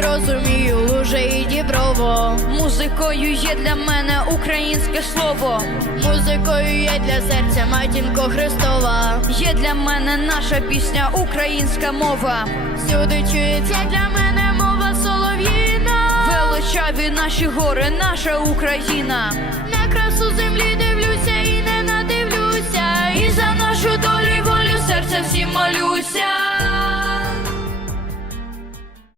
Розумію, луже і діброво. Музикою є для мене українське слово. Музикою є для серця матінко Христова. Є для мене наша пісня, українська мова. Всюди чується для мене мова солов'їна. Величаві наші гори, наша Україна. На красу землі дивлюся і не надивлюся. І за нашу долю волю серця всім молюся.